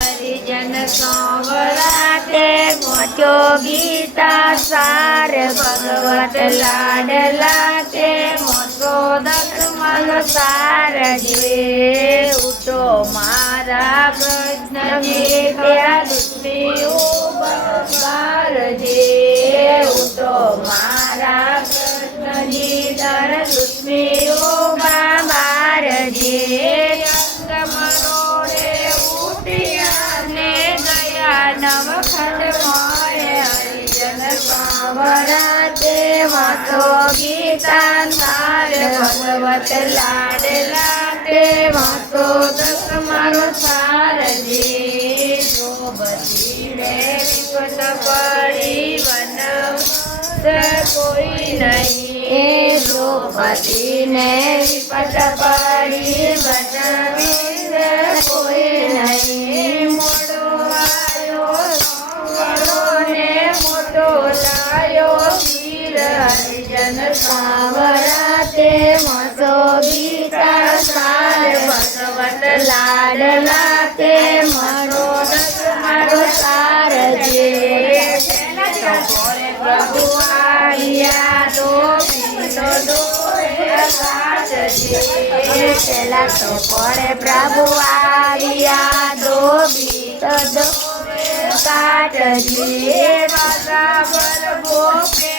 હરિજન સંવરાતે પહોંચો ગીતા સાર ભગવત લાડલા કે મોટો દસમન સાર જે ઉઠો મારા કૃષ્ણજી ત્યાં દુષ્મી બાર જે ઉઠો મારા કૃષ્ણજી દર દુષ્મી બાર જે નવખંડ મોરે હરિજન સંવરાતે વાતો ગીતા સાર ભગવત લાડલા તે વાતો દસમાનો સાર જે બધી રે વિપત પડી વનવ કોઈ નહીં એ દ્રૌપદીને વિપત પડી વનવી કોઈ નહીં હરિજન સંવરાતે વાતો ગીતા સાર ભગવત લાડલા તે મારો મારો સાર જે પ્રભુ આવ્યા તો પેલા તો પડે પ્રભુ આવ્યા દો બીત દો કાટજી બરાબર ગોપે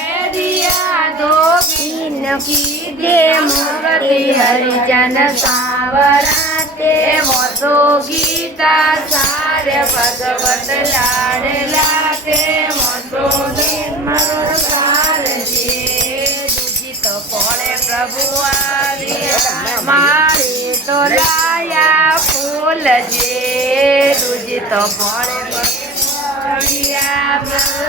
કીધે મુક્તિ હરિજન સાવરાતે વાતો ગીતા સાર ભગવત લાડલા તે વાતો મારો સાર જે દૂજી તો પડે પ્રભુ આવ્યા મારે તો લાયા ફૂલ જે દૂજી તો પડે